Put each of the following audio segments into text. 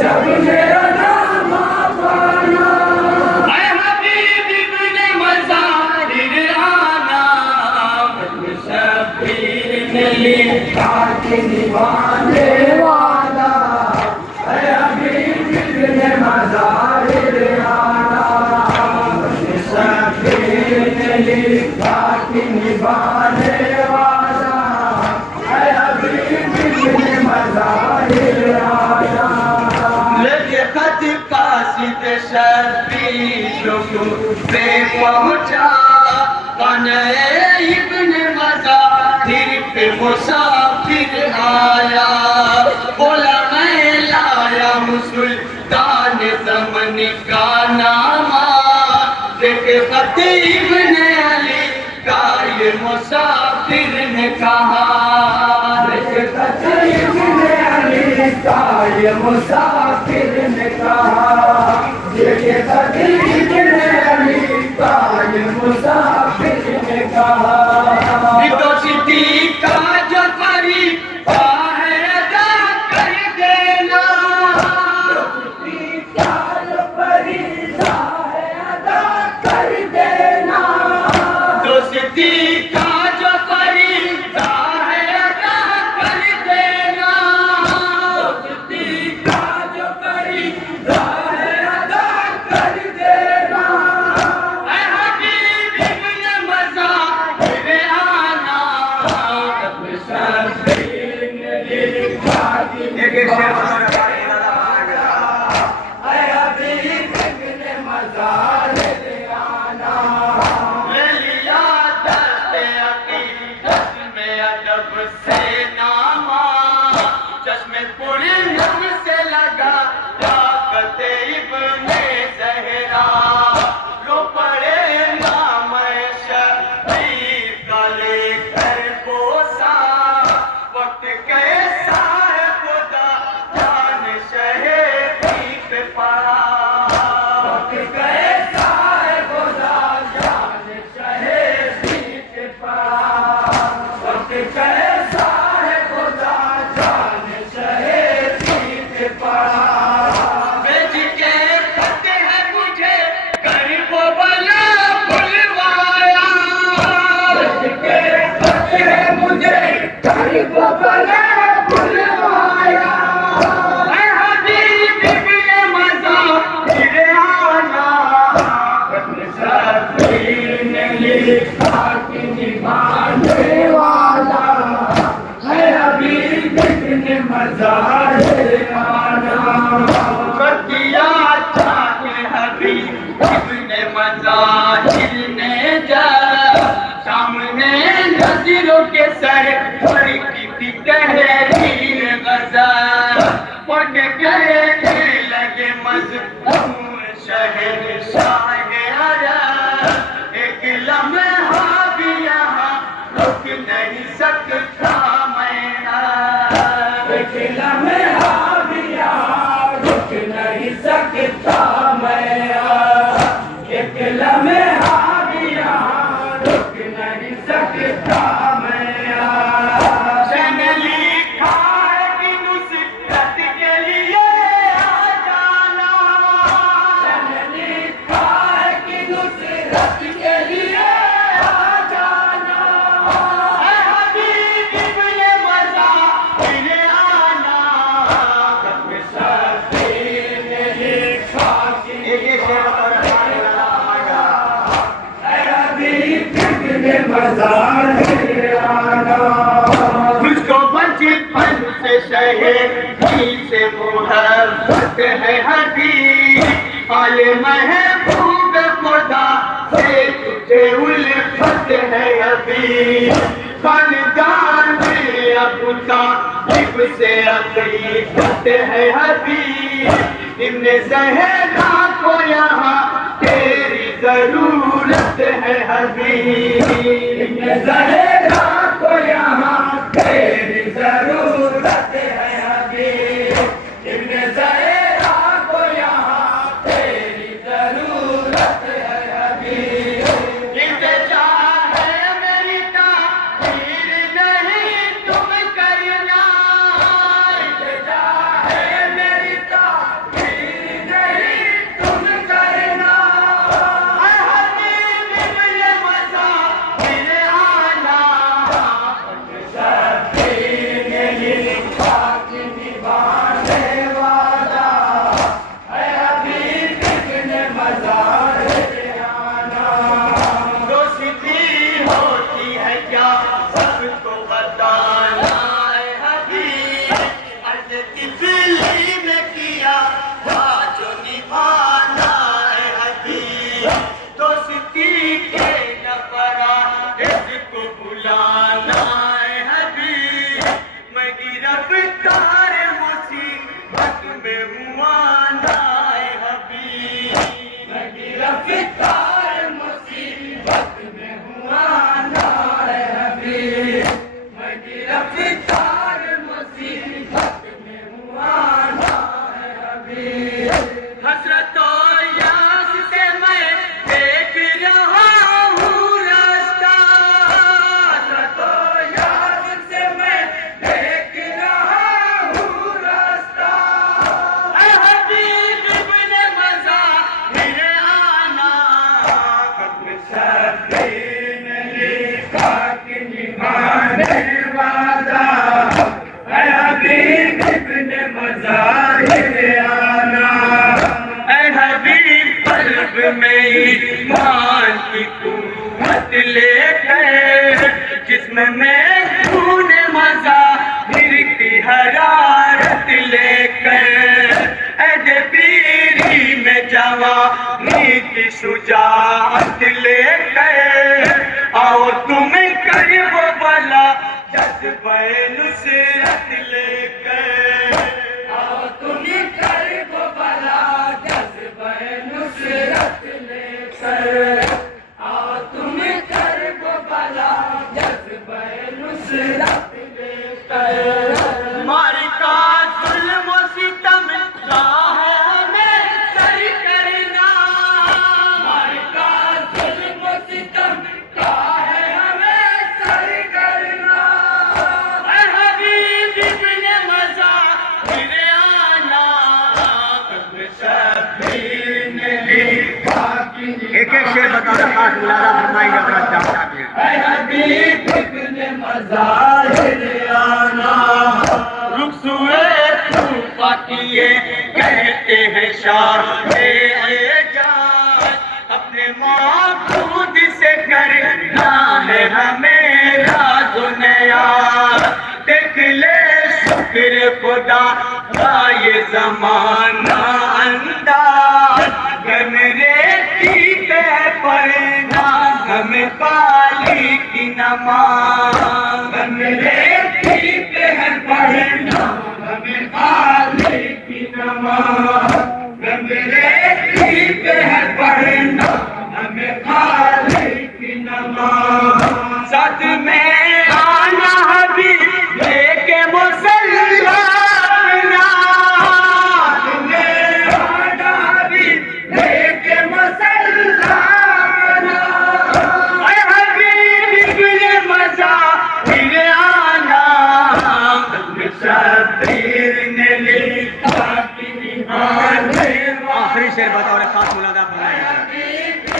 जब मेरा नाम पाना, ऐ हबीब इब्ने मज़ाहिर आना, शबीर ने लिखा कि निभाने वाला, ऐ हबीब इब्ने मज़ाहिर आना, शबीर ने लिखा कि निभाने वाला, ऐ हबीब इब्ने मज़ाहिर आना। लेके खत कासिद शबीर पे पहुंचा, कौने इब्ने मज़ाहिर पे मुसाफिर आया, बोला मैं लाया हूँ सुल्तान ज़मन का नामा, लेके खत इब्ने अली का ये मुसाफिर ने कहा, लेके खत इब्ने अली का ये मुसाफिर ने कहा, लेके खत इब्ने अली का ये मुसाफिर ने कहा। दोस्ती का जो फरीदा है अदा कर देना, दोस्ती का जो फरीदा है अदा कर देना, दोस्ती का जो फरीदा है अदा कर देना, दोस्ती का जो फरीदा है अदा कर देना। ऐ हबीब इब्ने मज़ाहिर आना, शबीर ने लिखा कि ऐ हबीब इब्ने मज़ाहिर आना, ले लिया दस्ते अकीदत में अदब से नामा, चश्मे पूरी नम से लगा ताकत इब्ने ज़हरा, रो पड़े नाम शबीर का लेकर बोसा, वक्त कैसा है खुदा जान शहीदी पे पड़ा, वक्त कैसा है खुदा जान शहीदी पे पड़ा, वक्त कैसा है खुदा जान शहीदी पे पड़ा। भेज के खत है मुझे कर वो बला बुलवाया, के खत है मुझे गरीब बला बुलवाया, ऐ हबीब इब्ने मज़ाहिर आना, शबीर ने लिखा कि निभाने वाला, है हबीब इब्ने मज़ाहिर आना। कर दिया चाहे हबीब इब्ने मज़ाहिर ने जब सामने नज़रों के सर की थी तहरीर गज़ल, पढ़ कहने लगे मज़मून शहंशाह अरब, एक लम्हा भी यहाँ रुक नहीं सकता मैं, एक लम्हा भी यहाँ रुक नहीं सकता मैं, एक लम्हा भी यहाँ रुक नहीं सकता मैं। मैंने लिखा है कि नुसरत के लिए आ जाना, मैंने लिखा है कि नुसरत के लिए आ जाना, ऐ हबीब इब्ने मज़ाहिर आना, शबीर ने लिखा कि ऐ हबीब इब्ने मज़ाहिर आना। मुझको बचपन से शहीदी से मोहब्बत है हबीब, आले महबूब खुदा से तुझे उल्फत है हबीब, खानदान में अबू तालिब से अकीदत है हबीब, इब्ने ज़हरा को यहाँ तेरी जरूरत है हबीब, इब्ने ज़हरा को यहाँ तेरी जरूरत है हबीब, इब्ने ज़हरा को यहाँ तेरी जरूरत है हबीब। इंतजा है मेरी तारीर नहीं तुम करना, इंतजा है मेरी तारीर आजा, ऐ हबीब इब्ने मज़ाहिर आना, ऐ हबीब कल्ब में ईमान की कुव्वत लेकर, जिस्म में खून मज़ाहिर की हरारत लेकर, ऐ पीरी में जवानी की शुजाअत लेकर, आओ तुम कर वो भला जज्बे नुसरत लेकर, आओ तुम कर वो भला जज्बे नुसरत लेकर, आओ तुम कर वो भला जज्बे नुसरत लेकर। मारी का जुल्म और सितम का है हमें सर करना, मारी का जुल्म सितम का है हमें सर करना, ऐ हबीब इब्ने मज़ाहिर आना, शबीर ने लिखा कि एक एक शेर बताना खास मुलाजा फरमाएंगे अपना चाचा भी। ऐ हबीब इब्ने मज़ाहिर आना, रुखसुए तूफ़ा किए कहते हैं शाह एजाज, अपने माबूद से करना है हमें राज़ो नियाज़, देख ले शुक्र खुदा का ये ज़माना अंदाज, गम रेती पे पड़ना हमें पाली की नमाज, रेती पे है पढ़ना हमें पाली की नमाज, रेती पे है पढ़ना हमें पाली की नमाज। साथ में आना हबीब लेके मुसल्ला अपना, तुम्हें आना हबीब लेके मसल्ला बना, ऐ हबीब इब्ने मज़ाहिर आना, शबीर ने लिखा कि निहार आखिरी शेर बताओ रे खास मुलाजा फरमाएंगे।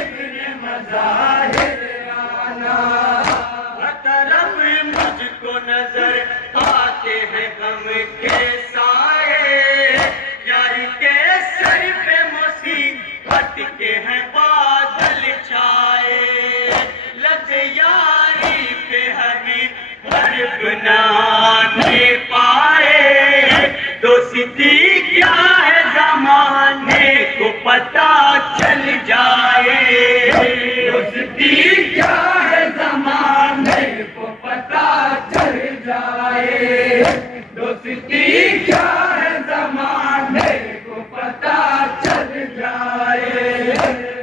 इब्ने मज़ाहिर आना, तरफ मुझको नजर आते हैं गम के साए, यार के सर पे मुसीबत के हैं बादल छाए, लज यारी पे हबीब हर्फ न आने पाए, दोस्ती क्या है ज़माने को पता चल जाए, दोस्ती क्या है ज़माने को पता चल जाए, दोस्ती क्या है ज़माने को पता चल जाए।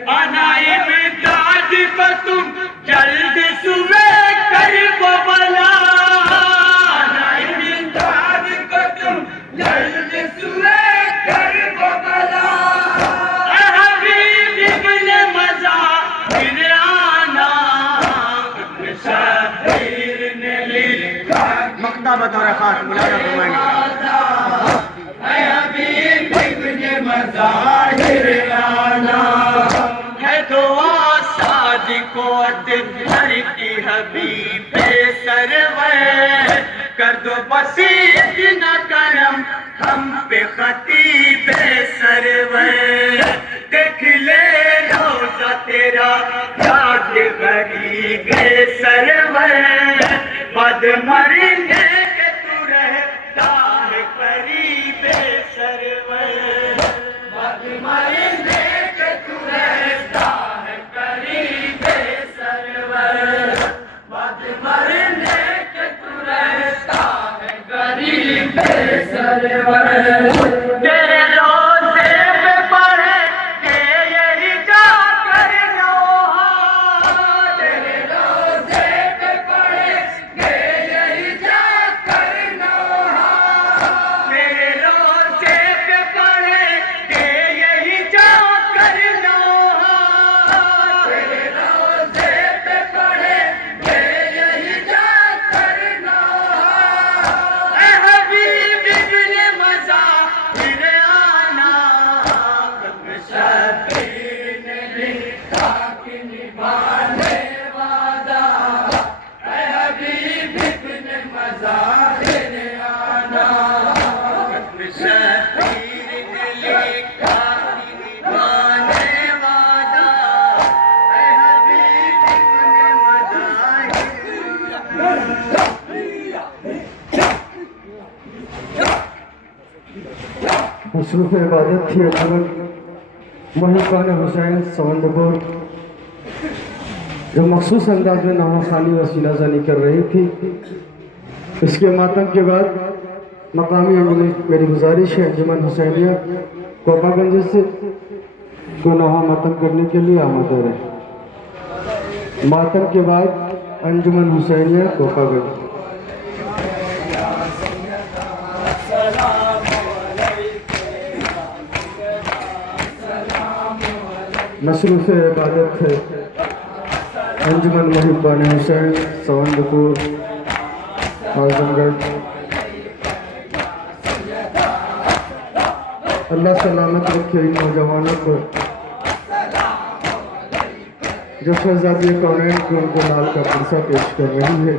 आना इमदाद को तुम जल्द सुबह कर वो भला, आना इमदाद को तुम जल्द सुबह कर वो भला, ऐ हबीब इब्ने मज़ाहिर आना, शबीर ने लिखा मक्ता बतौर खास मुलाजा फरमाएंगे। ऐ हबीब इब्ने मज़ाहिर आना, है दुआ सादिको अतहर की हबीब सरवर, कर दो बस इतना करम हम पे खतीब सरवर, देख ले रोज़ा तेरा याद गरीब सरवर, बद मरने के तू रहता है करीब सरवर, बद मरने के तू रहता है करीब सरवर, बद मरने के तू रहता है करीब सरवर। तेरे रोज़े पे पढ़े के यही जाकर नौहा, तेरे रोज़े पे पढ़े के यही जाकर नौहा, तेरे रोज़े पे पढ़े के यही जाकर नौहा, तेरे रोज़े पे पढ़े के यही जाकर नौहा, ऐ हबीब इब्ने मज़ाहिर मसरूफ़ इबादत थी अंजुमन मोहिब्बान हुसैन सवंदपुर, जो मखसूस अंदाज में नवाखानी व सीनाजानी कर रही थी। इसके मातम के बाद मकामी मेरी गुजारिश है अंजुमन हुसैनिया कोपागंज से को नवा मातम करने के लिए आमद रहे। मातम के बाद अंजुमन हुसैनिया कोपागंज। मसरूफ़ इबादत है अंजुमन मोहिब्बान हुसैन सवंदपुर आजमगढ़। अल्लाह सलामत रखे इन नौजवानों को जो शहजादी कौनैन को उनको लाल का पुरसा पेश कर रही है।